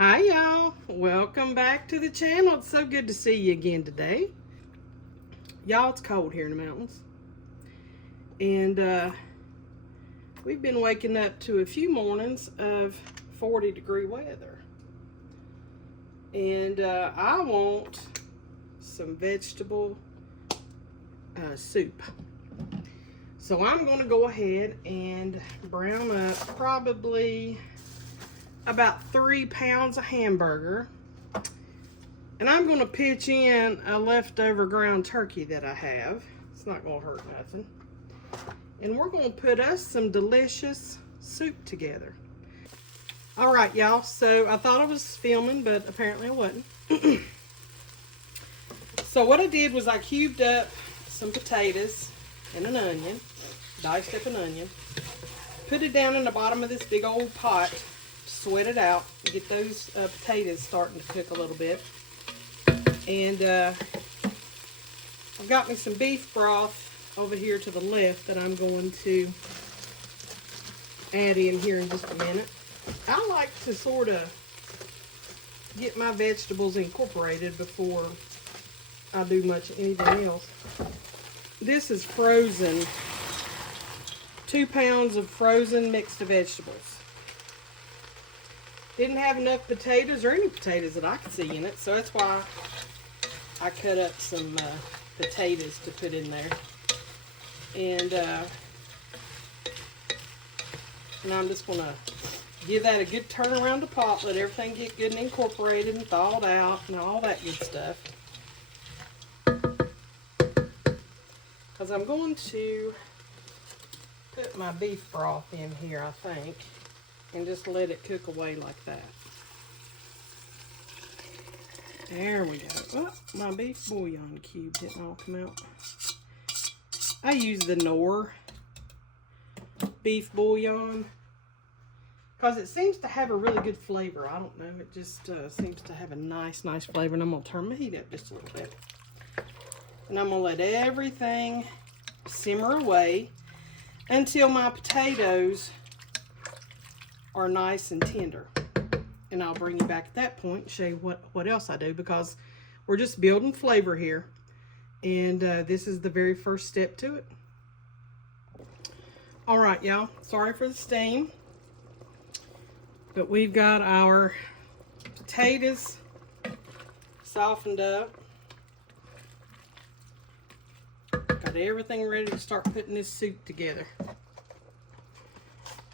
Hi y'all, welcome back to the channel. It's so good to see you again today. Y'all, it's cold here in the mountains. And we've been waking up to a few mornings of 40-degree weather. And I want some vegetable soup. So I'm going to go ahead and brown up probably about 3 pounds of hamburger, and I'm going to pitch in a leftover ground turkey that I have. It's not going to hurt nothing. And we're going to put us some delicious soup together. All right, y'all, so I thought I was filming, but apparently I wasn't. So what I did was I cubed up some potatoes and an onion, diced up an onion, put it down in the bottom of this big old pot, sweat it out, get those potatoes starting to cook a little bit. And I've got me some beef broth over here to the left that I'm going to add in here in just a minute. I like to sort of get my vegetables incorporated before I do much anything else. This is frozen, 2 pounds of frozen mixed vegetables. Didn't have enough potatoes or any potatoes that I could see in it, so that's why I cut up some potatoes to put in there. And I'm just going to give that a good turn around the pot, let everything get good and incorporated and thawed out and all that good stuff. Because I'm going to put my beef broth in here, I think, and just let it cook away like that. There we go. Oh, my beef bouillon cube didn't all come out. I use the Knorr beef bouillon because it seems to have a really good flavor. I don't know, it just seems to have a nice flavor. And I'm going to turn my heat up just a little bit. And I'm going to let everything simmer away until my potatoes are nice and tender. And I'll bring you back at that point and show you what else I do, because we're just building flavor here. And this is the very first step to it. All right, y'all. Sorry for the steam. But we've got our potatoes softened up. Got everything ready to start putting this soup together.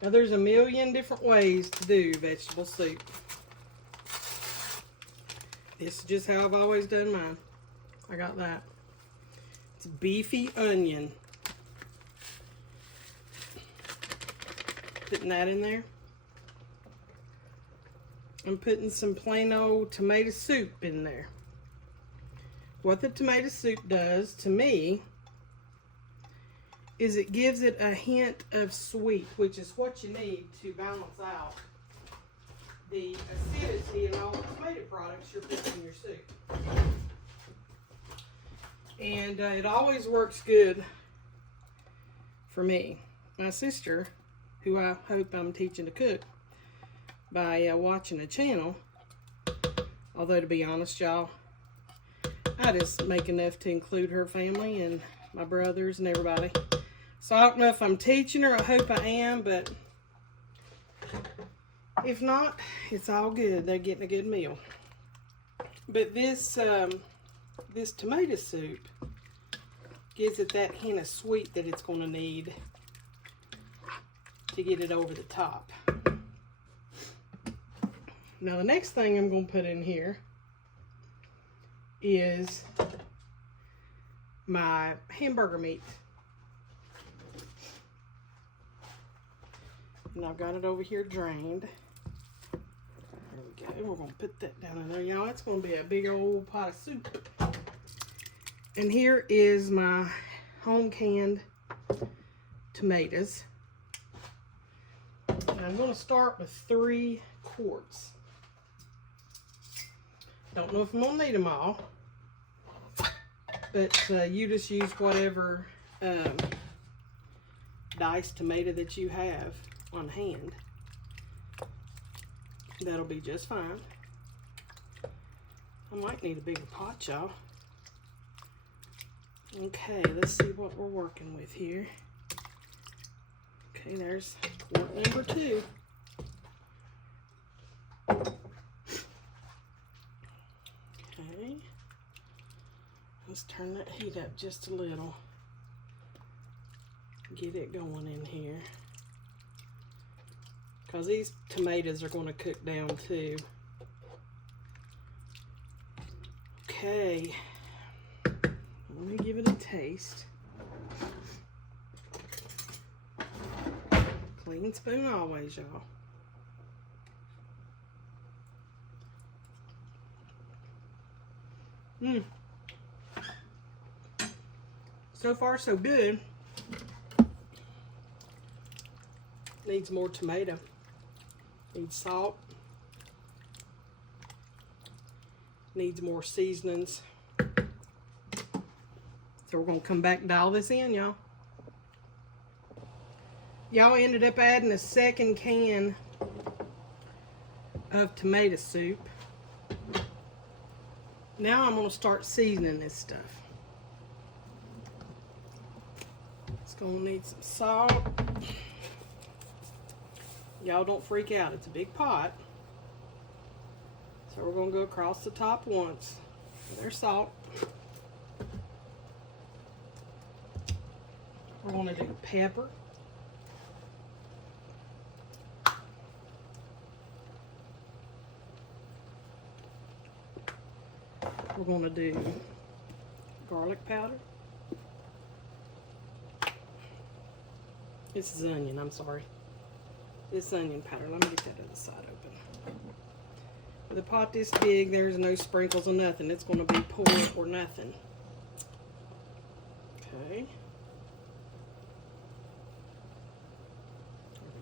Now there's a million different ways to do vegetable soup. This is just how I've always done mine. I got that. It's beefy onion. Putting that in there. I'm putting some plain old tomato soup in there. What the tomato soup does to me is it gives it a hint of sweet, which is what you need to balance out the acidity in all the tomato products you're putting in your soup. And it always works good for me. My sister, who I hope I'm teaching to cook by watching a channel, although to be honest, y'all, I just make enough to include her family and my brothers and everybody. So I don't know if I'm teaching her. I hope I am, but if not, it's all good. They're getting a good meal. But this this tomato soup gives it that hint of sweet that it's going to need to get it over the top. Now the next thing I'm going to put in here is my hamburger meat. And I've got it over here drained. There we go. We're going to put that down in there, y'all. It's going to be a big old pot of soup. And here is my home canned tomatoes. And I'm going to start with 3 quarts. Don't know if I'm going to need them all. But you just use whatever diced tomato that you have on hand. That'll be just fine. I might need a bigger pot, y'all. Okay, let's see what we're working with here. Okay, there's quart number 2. Okay. Let's turn that heat up just a little. Get it going in here. Because these tomatoes are going to cook down too. Okay. Let me give it a taste. Clean spoon always, y'all. So far, so good. Needs more tomato. Needs salt. Needs more seasonings. So we're going to come back and dial this in, y'all. Y'all ended up adding a second can of tomato soup. Now I'm going to start seasoning this stuff. It's going to need some salt. Y'all don't freak out. It's a big pot. So we're going to go across the top once. There's salt. We're going to do pepper. We're going to do garlic powder. This is onion, I'm sorry. This is onion powder. Let me get that other side open. With a pot this big, there's no sprinkles or nothing. It's going to be pour or nothing. Okay.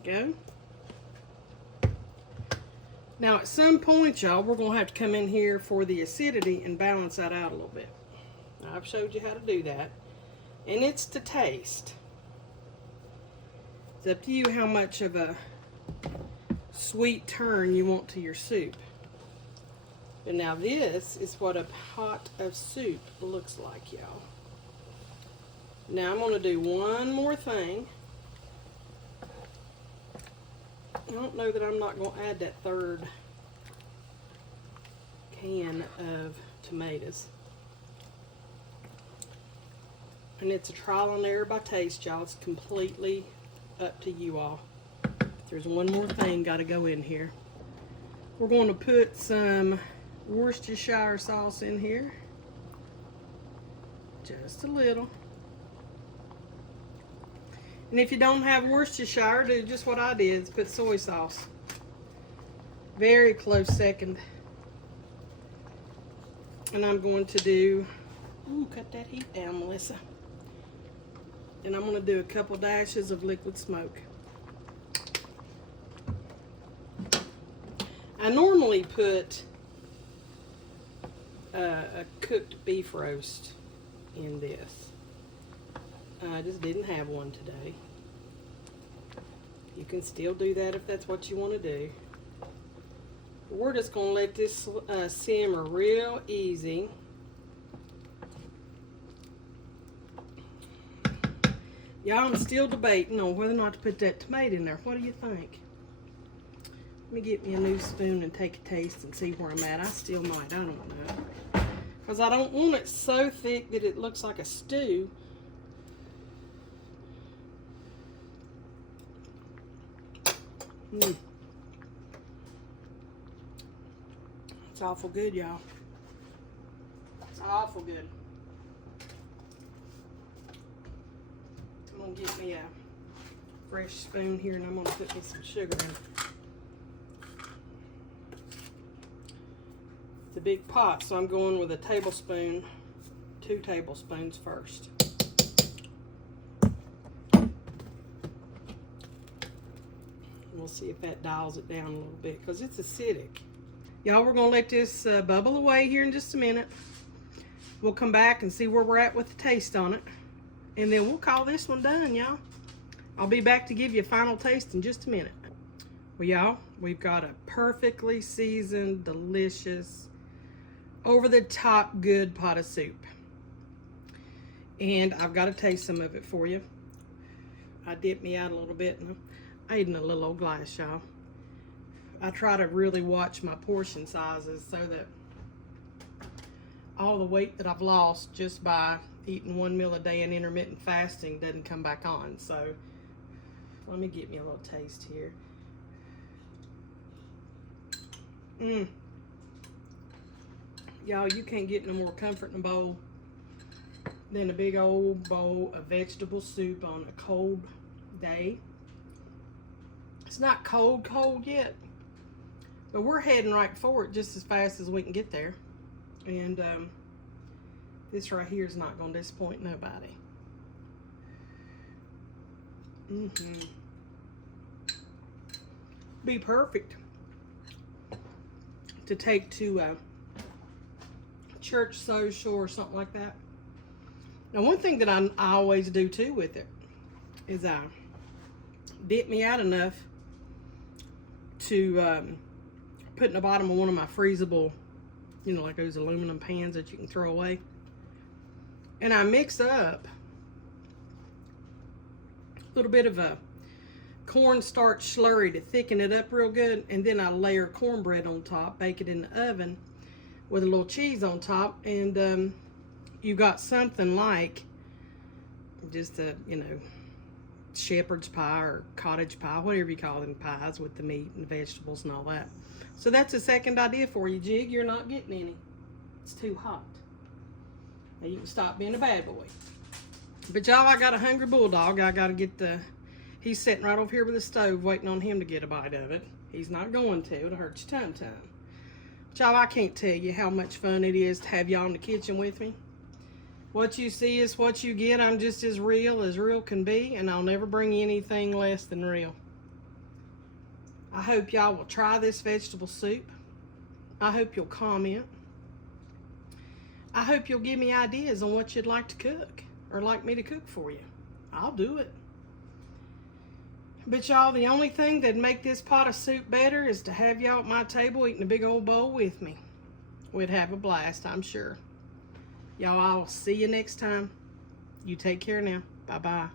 There we go. Now at some point, y'all, we're going to have to come in here for the acidity and balance that out a little bit. Now, I've showed you how to do that. And it's to taste. It's up to you how much of a sweet turn you want to your soup. But now this is what a pot of soup looks like, y'all. Now I'm going to do one more thing. I don't know that I'm not going to add that third can of tomatoes. And it's a trial and error by taste, y'all. It's completely up to you all. There's one more thing got to go in here. We're going to put some Worcestershire sauce in here. Just a little. And if you don't have Worcestershire, do just what I did, is put soy sauce. Very close second. And I'm going to do, cut that heat down, Melissa. And I'm going to do a couple dashes of liquid smoke. I normally put a cooked beef roast in this. I just didn't have one today. You can still do that if that's what you want to do. We're just going to let this simmer real easy. Y'all, I'm still debating on whether or not to put that tomato in there. What do you think? Let me get me a new spoon and take a taste and see where I'm at. I still might. I don't know. Because I don't want it so thick that it looks like a stew. It's awful good, y'all. It's awful good. I'm going to get me a fresh spoon here and I'm going to put me some sugar in. It's a big pot, so I'm going with a tablespoon, 2 tablespoons first. We'll see if that dials it down a little bit because it's acidic. Y'all, we're going to let this bubble away here in just a minute. We'll come back and see where we're at with the taste on it. And then we'll call this one done, y'all. I'll be back to give you a final taste in just a minute. Well, y'all, we've got a perfectly seasoned, delicious, over-the-top good pot of soup. And I've got to taste some of it for you. I dipped me out a little bit, and I ate in a little old glass, y'all. I try to really watch my portion sizes so that all the weight that I've lost just by eating 1 meal a day and intermittent fasting doesn't come back on. So let me get me a little taste here. Y'all, you can't get no more comfort in a bowl than a big old bowl of vegetable soup on a cold day. It's not cold yet, but we're heading right for it just as fast as we can get there. And this right here is not going to disappoint nobody. Be perfect to take to a church social or something like that. Now, one thing that I always do too with it is I dip me out enough to put in the bottom of one of my freezable, you know, like those aluminum pans that you can throw away. And I mix up a little bit of a cornstarch slurry to thicken it up real good, and then I layer cornbread on top, bake it in the oven with a little cheese on top, and you got something like just a, you know, shepherd's pie or cottage pie, whatever you call them pies with the meat and the vegetables and all that. So that's a second idea for you, Jig. You're not getting any. It's too hot. Now you can stop being a bad boy. But y'all, I got a hungry bulldog. I got to get the... He's sitting right over here with the stove waiting on him to get a bite of it. He's not going to. It'll hurt your tum. But y'all, I can't tell you how much fun it is to have y'all in the kitchen with me. What you see is what you get. I'm just as real can be, and I'll never bring you anything less than real. I hope y'all will try this vegetable soup. I hope you'll comment. I hope you'll give me ideas on what you'd like to cook or like me to cook for you. I'll do it. But y'all, the only thing that'd make this pot of soup better is to have y'all at my table eating a big old bowl with me. We'd have a blast, I'm sure. Y'all, I'll see you next time. You take care now. Bye-bye.